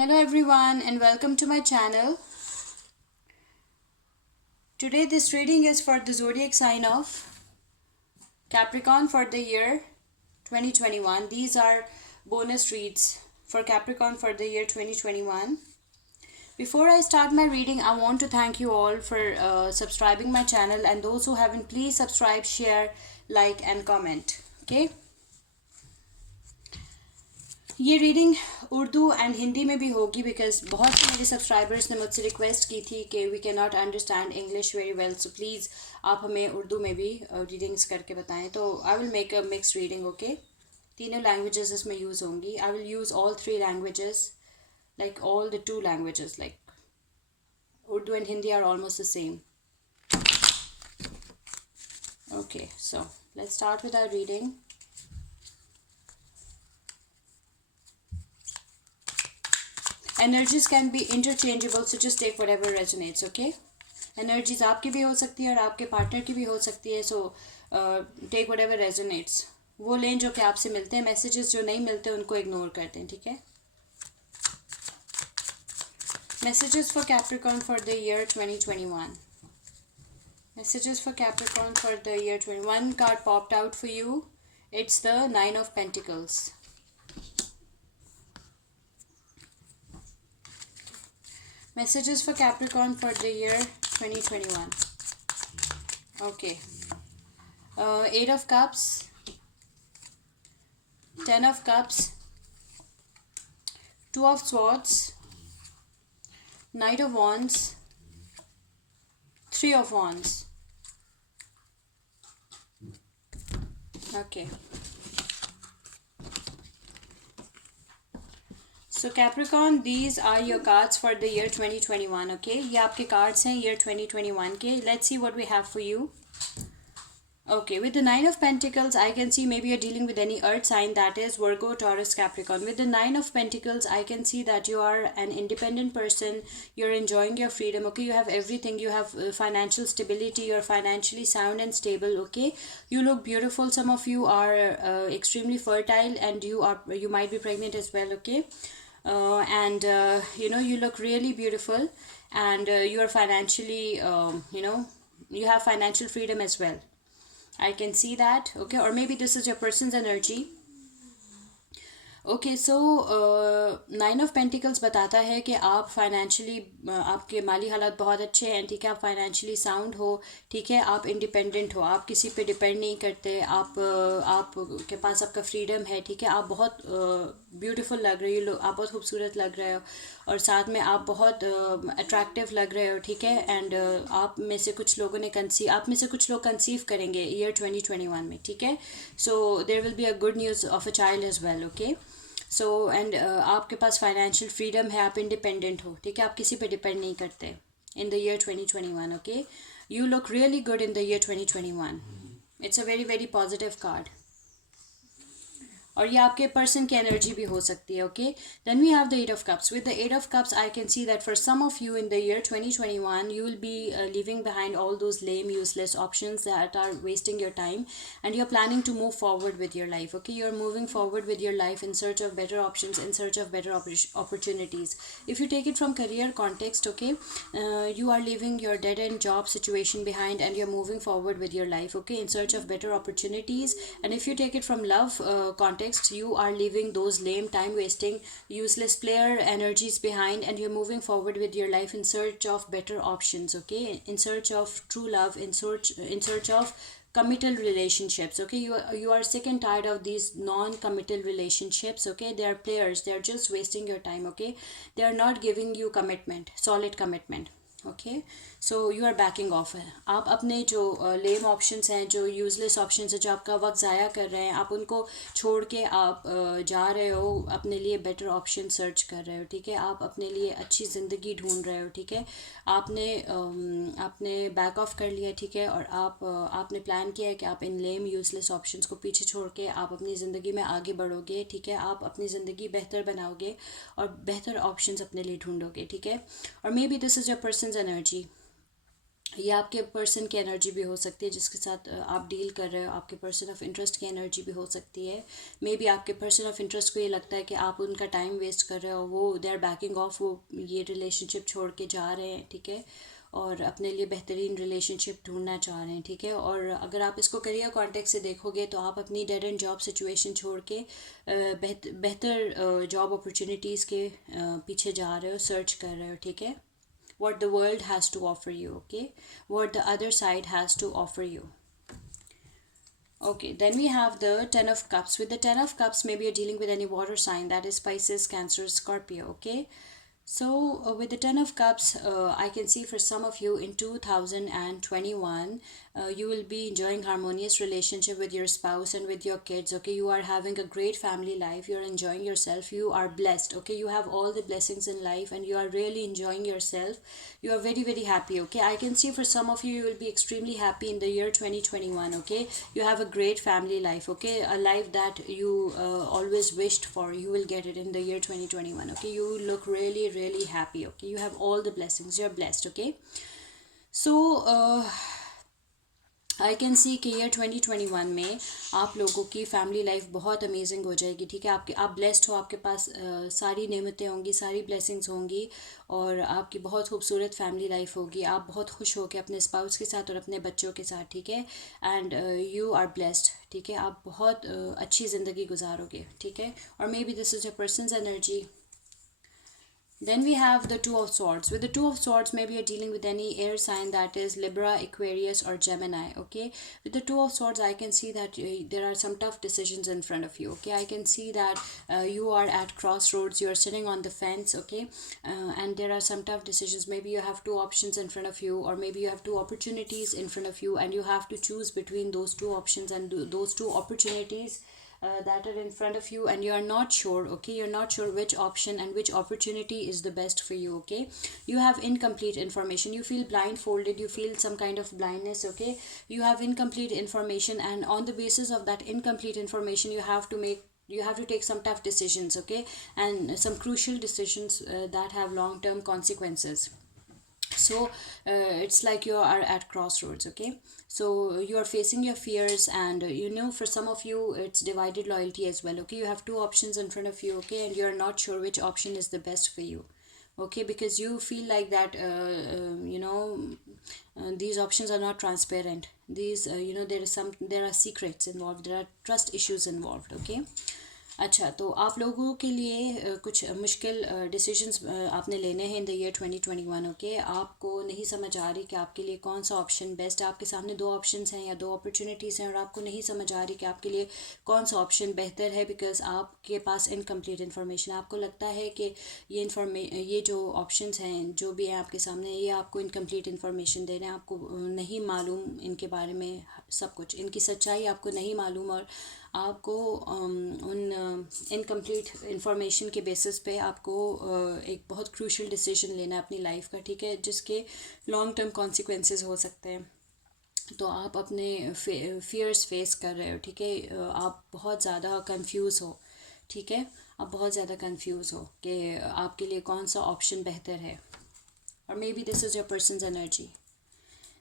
Hello everyone and welcome to my channel. Today this reading is for the zodiac sign of Capricorn for the year 2021. These are bonus reads for Capricorn for the year 2021. Before I start my reading, I want to thank you all for subscribing my channel, and those who haven't, please subscribe, share, like and comment. Okay. ये reading Urdu and Hindi में भी होगी because बहुत से मेरे subscribers ने मुझसे request की थी कि we can not understand English very well, so please आप हमें उर्दू में भी रीडिंग्स करके बताएं. तो I will make a mix reading. Okay, तीनों लैंग्वेजेस इसमें यूज़ होंगी. I will use all three languages, like all the two languages, like Urdu and Hindi are almost the same. Okay, so let's start with our reading. Energies can be interchangeable, so just take whatever resonates. Okay, energies आपकी भी हो सकती है और आपके partner की भी हो सकती है. So take whatever resonates. वो लें जो कि आपसे मिलते हैं. मैसेजेस जो नहीं मिलते उनको इग्नोर करते हैं. ठीक है. Messages for Capricorn for the year 2021. Messages for Capricorn for the year 2021. Card popped out for you. It's the Nine of Pentacles. Messages for Capricorn for the year 2021. Okay. Eight of Cups, Ten of Cups, Two of Swords, Knight of Wands, Three of Wands. Okay. So Capricorn, these are your cards for the year 2021. Okay, ये आपके cards हैं year 2021 के. Let's see what we have for you. Okay, with the Nine of Pentacles, I can see maybe you're dealing with any earth sign, that is Virgo, Taurus, Capricorn. With the Nine of Pentacles, I can see that you are an independent person. You're enjoying your freedom. Okay, you have everything. You have financial stability. You're financially sound and stable. Okay, you look beautiful. Some of you are extremely fertile, and you might be pregnant as well. Okay. And you look really beautiful, and you are financially you have financial freedom as well. I can see that. Okay, or maybe this is your person's energy. Okay, so nine of pentacles बताता है कि आप financially आपके माली हालात बहुत अच्छे हैं. ठीक है, आप फाइनेंशियली साउंड हो. ठीक है, आप इंडिपेंडेंट हो, आप किसी पे डिपेंड नहीं करते. आप के पास आपका फ्रीडम है. ठीक है, आप बहुत ब्यूटीफुल लग रही हो, आप बहुत खूबसूरत लग रहे हो, और साथ में आप बहुत अट्रैक्टिव लग रहे हो. ठीक है, एंड आप में से कुछ लोग कंसीव करेंगे ईयर 2021 में. ठीक है, so there will be a good news of a child as well. Okay, so and आपके पास फाइनेंशियल फ्रीडम है, आप इंडिपेंडेंट हो. ठीक है, आप किसी पे डिपेंड नहीं करते इन the year 2021. Okay, you look really good in the year 2021. It's a very very positive card, और ये आपके पर्सन की एनर्जी भी हो सकती है. Okay, then we have the eight of cups. With the eight of cups I can see that for some of you in the year 2021 you will be leaving behind all those lame useless options that are wasting your time, and you're planning to move forward with your life. Okay, you're moving forward with your life in search of better options, in search of better opportunities. If you take it from career context, okay, you are leaving your dead end job situation behind, and you're moving forward with your life. Okay, in search of better opportunities. And if you take it from love context, you are leaving those lame, time wasting, useless player energies behind, and you're moving forward with your life in search of better options. Okay, in search of true love, in search of committal relationships. Okay, you are sick and tired of these non-committal relationships. Okay, they are players, they are just wasting your time. Okay, they are not giving you commitment, solid commitment. Okay, so you are backing off है. आप अपने जो लेम options हैं, जो useless options हैं, जो आपका वक्त ज़ाया कर रहे हैं, आप उनको छोड़ के आप जा रहे हो, अपने लिए बेटर ऑप्शन सर्च कर रहे हो. ठीक है, आप अपने लिए अच्छी ज़िंदगी ढूंढ रहे हो. ठीक है, आपने बैक ऑफ कर लिया. ठीक है, और आपने प्लान किया है कि आप इन लेम यूजलेस ऑप्शंस को पीछे छोड़ के आप अपनी ज़िंदगी में आगे बढ़ोगे. ठीक है, आप अपनी ज़िंदगी बेहतर बनाओगे और बेहतर ऑप्शंस अपने लिए ढूंढोगे. ठीक है, और may be this is your person's energy. ये आपके पर्सन की एनर्जी भी हो सकती है जिसके साथ आप डील कर रहे हो, आपके पर्सन ऑफ इंटरेस्ट की एनर्जी भी हो सकती है। मे बी आपके पर्सन ऑफ इंटरेस्ट को ये लगता है कि आप उनका टाइम वेस्ट कर रहे हो, वो दे आर बैकिंग ऑफ, वो ये रिलेशनशिप छोड़ के जा रहे हैं, ठीक है, और अपने लिए बेहतरीन रिलेशनशिप ढूंढना चाह रहे हैं, ठीक है। और अगर आप इसको करियर कॉन्टेक्स्ट से देखोगे तो आप अपनी डेड एंड जॉब सिचुएशन छोड़ के बेहतर जॉब अपॉर्चुनिटीज़ के पीछे जा रहे हो, सर्च कर रहे हो, ठीक है। What the world has to offer you, okay, what the other side has to offer you. Okay, then we have the Ten of Cups. With the Ten of Cups, maybe you're dealing with any water sign, that is Pisces, Cancer, Scorpio, okay. So, with the Ten of Cups, I can see for some of you in 2021, you will be enjoying harmonious relationship with your spouse and with your kids. Okay, you are having a great family life. You are enjoying yourself. You are blessed. Okay, you have all the blessings in life, and you are really enjoying yourself. You are very very happy. Okay, I can see for some of you, you will be extremely happy in the year 2021. Okay, you have a great family life. Okay, a life that you always wished for, you will get it in the year 2021. Okay, you look really really happy. Okay, you have all the blessings, you're blessed. Okay, so I can सी कि year 2021 में आप लोगों की family life बहुत amazing हो जाएगी, ठीक है। आप ब्लेस्ड हो, आपके पास सारी नेमतें होंगी, सारी ब्लेसिंग्स होंगी, और आपकी बहुत खूबसूरत फैमिली लाइफ होगी। आप बहुत खुश हो के अपने स्पाउस के साथ और अपने बच्चों के साथ, ठीक है। एंड यू आर ब्लेस्ड, ठीक है। आप बहुत अच्छी ज़िंदगी गुजारोगे, ठीक है। और may be this is your persons energy. Then we have the Two of Swords. With the Two of Swords, maybe you're dealing with any air sign, that is Libra, Aquarius, or Gemini. Okay. With the Two of Swords, I can see that there are some tough decisions in front of you. Okay. I can see that you are at crossroads. You are sitting on the fence. Okay. And there are some tough decisions. Maybe you have two options in front of you, or maybe you have two opportunities in front of you, and you have to choose between those two options and those two opportunities that are in front of you, and you are not sure. Okay, you're not sure which option and which opportunity is the best for you. Okay, you have incomplete information, you feel blindfolded, you feel some kind of blindness. Okay, you have incomplete information, and on the basis of that incomplete information, you have to take some tough decisions. Okay, and some crucial decisions that have long term consequences. So it's like you are at crossroads. Okay, so you are facing your fears, and for some of you it's divided loyalty as well. Okay, you have two options in front of you. Okay, and you're not sure which option is the best for you. Okay, because you feel like that these options are not transparent. These there are secrets involved, there are trust issues involved. Okay. अच्छा, तो आप लोगों के लिए कुछ मुश्किल decisions आपने लेने हैं इन द ईयर 2021। ओके, आपको नहीं समझ आ रही कि आपके लिए कौन सा ऑप्शन बेस्ट है। आपके सामने दो ऑप्शंस हैं या दो अपॉर्चुनिटीज़ हैं, और आपको नहीं समझ आ रही कि आपके लिए कौन सा ऑप्शन बेहतर है, बिकॉज आपके पास इनकम्प्लीट इन्फॉर्मेशन। आपको लगता है कि ये जो ऑप्शंस हैं, जो भी हैं आपके सामने, ये आपको इनकम्प्लीट इन्फॉर्मेशन दे रहे हैं। आपको नहीं मालूम इनके बारे में सब कुछ, इनकी सच्चाई आपको नहीं मालूम, और आपको उन इनकम्प्लीट इंफॉर्मेशन के बेसिस पे आपको एक बहुत क्रूशल डिसीजन लेना है अपनी लाइफ का, ठीक है, जिसके लॉन्ग टर्म कॉन्सिक्वेंसेस हो सकते हैं। तो आप अपने फियर्स फेस कर रहे हो, ठीक है। आप बहुत ज़्यादा कंफ्यूज हो, ठीक है। आप बहुत ज़्यादा कंफ्यूज हो कि आपके लिए कौन सा ऑप्शन बेहतर है, और may be this is your persons energy.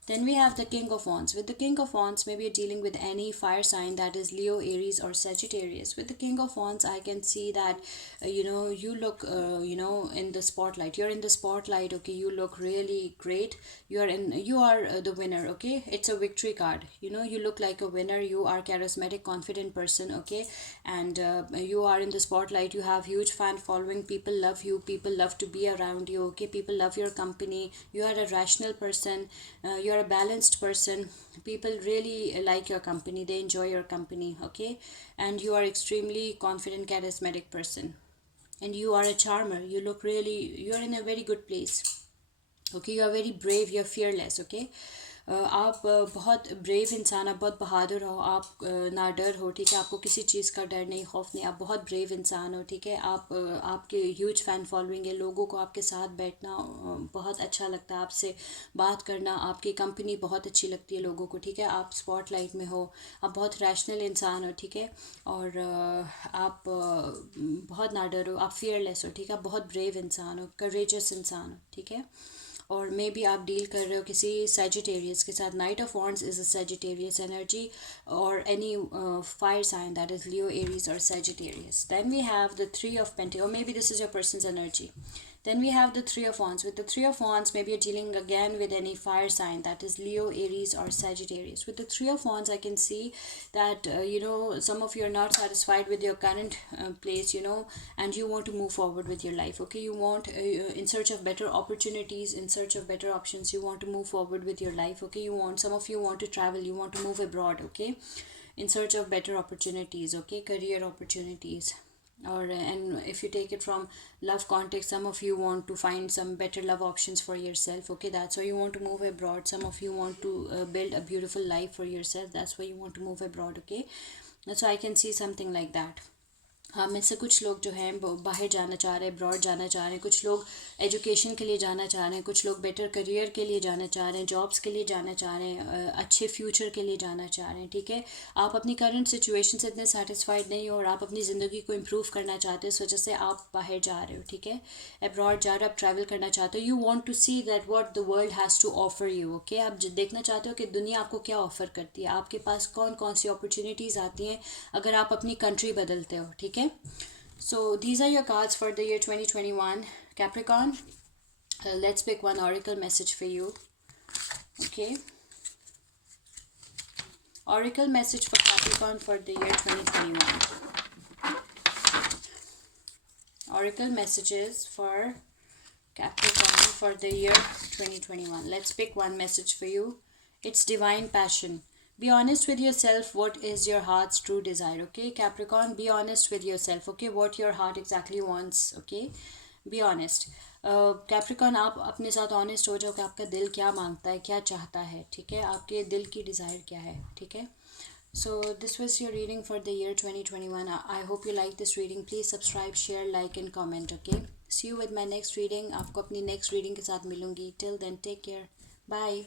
Then we have the King of Wands. With the King of Wands, maybe you're dealing with any fire sign, that is Leo, Aries, or Sagittarius. With the King of Wands, I can see that you look in the spotlight. You're in the spotlight. Okay, you look really great. You are the winner. Okay, it's a victory card. You look like a winner. You are charismatic, confident person. Okay, and you are in the spotlight. You have huge fan following. People love you. People love to be around you. Okay, people love your company. You are a rational person. You're a balanced person. People really like your company, they enjoy your company. Okay, and you are extremely confident, charismatic person, and you are a charmer. You're in a very good place. Okay, you are very brave, you're fearless. Okay, आप बहुत brave इंसान, आप बहुत बहादुर हो, आप ना डर हो, ठीक है। आपको किसी चीज़ का डर नहीं, खौफ नहीं, आप बहुत ब्रेव इंसान हो, ठीक है। आपके ह्यूज फ़ैन फॉलोइंग है, लोगों को आपके साथ बैठना बहुत अच्छा लगता है, आपसे बात करना, आपकी कंपनी बहुत अच्छी लगती है लोगों को, ठीक है। आप स्पॉटलाइट में हो, आप बहुत रैशनल इंसान हो, ठीक है। और आप बहुत ना डर हो, आप फियरलेस हो, ठीक है। आप बहुत ब्रेव इंसान हो, करेजियस इंसान हो, ठीक है। और मे बी आप डील कर रहे हो किसी सेजिटेरियस के साथ. Knight of Wands is a Sagittarius energy, और any fire sign that is Leo, Aries और Sagittarius. Then we have the Three of Pentacles, or maybe this is your person's energy. Then we have the Three of Wands. With the Three of Wands, maybe you're dealing again with any fire sign, that is Leo, Aries, or Sagittarius. With the Three of Wands, I can see that, some of you are not satisfied with your current place, and you want to move forward with your life. Okay, you want, in search of better opportunities, in search of better options, you want to move forward with your life. Okay, some of you want to travel, you want to move abroad. Okay, in search of better opportunities. Okay, career opportunities. And if you take it from love context, some of you want to find some better love options for yourself. Okay, that's why you want to move abroad. Some of you want to build a beautiful life for yourself. That's why you want to move abroad. Okay, that's why I can see something like that. हाँ, में से कुछ लोग जो हैं बाहर जाना चाह रहे हैं, अब्रॉड जाना चाह रहे हैं. कुछ लोग एजुकेशन के लिए जाना चाह रहे हैं, कुछ लोग बेटर करियर के लिए जाना चाह रहे हैं, जॉब्स के लिए जाना चाह रहे हैं, अच्छे फ्यूचर के लिए जाना चाह रहे हैं. ठीक है, आप अपनी करंट सिचुएशन से इतने सेटिस्फाइड नहीं हो और आप अपनी ज़िंदगी को इम्प्रूव करना चाहते हो, इस वजह से आप बाहर जा रहे हो. ठीक है, अब्रॉड जा रहे हो, आप ट्रैवल करना चाहते हो. You want to see that what the world has to offer you. Okay, आप देखना चाहते हो कि दुनिया आपको क्या ऑफ़र करती है, आपके पास कौन कौन सी अपॉर्चुनिटीज़ आती हैं अगर आप अपनी कंट्री बदलते हो. ठीक है. So these are your cards for the year 2021, Capricorn. Let's pick one oracle message for you. Okay. Oracle message for Capricorn for the year 2021. Oracle messages for Capricorn for the year 2021. Let's pick one message for you. It's divine passion. Be honest with yourself. What is your heart's true desire? Okay, Capricorn, be honest with yourself. Okay, what your heart exactly wants. Okay, be honest. Capricorn, आप अपने साथ honest हो जाओ कि आपका दिल क्या मांगता है, क्या चाहता है. ठीक है, आपके दिल की डिज़ायर क्या है. ठीक है. So this was your reading for the year 2021. I hope you like this reading. Please subscribe, share, like and comment. Okay, see you with my next reading. आपको अपनी next reading के साथ मिलूंगी. Till then, take care. Bye.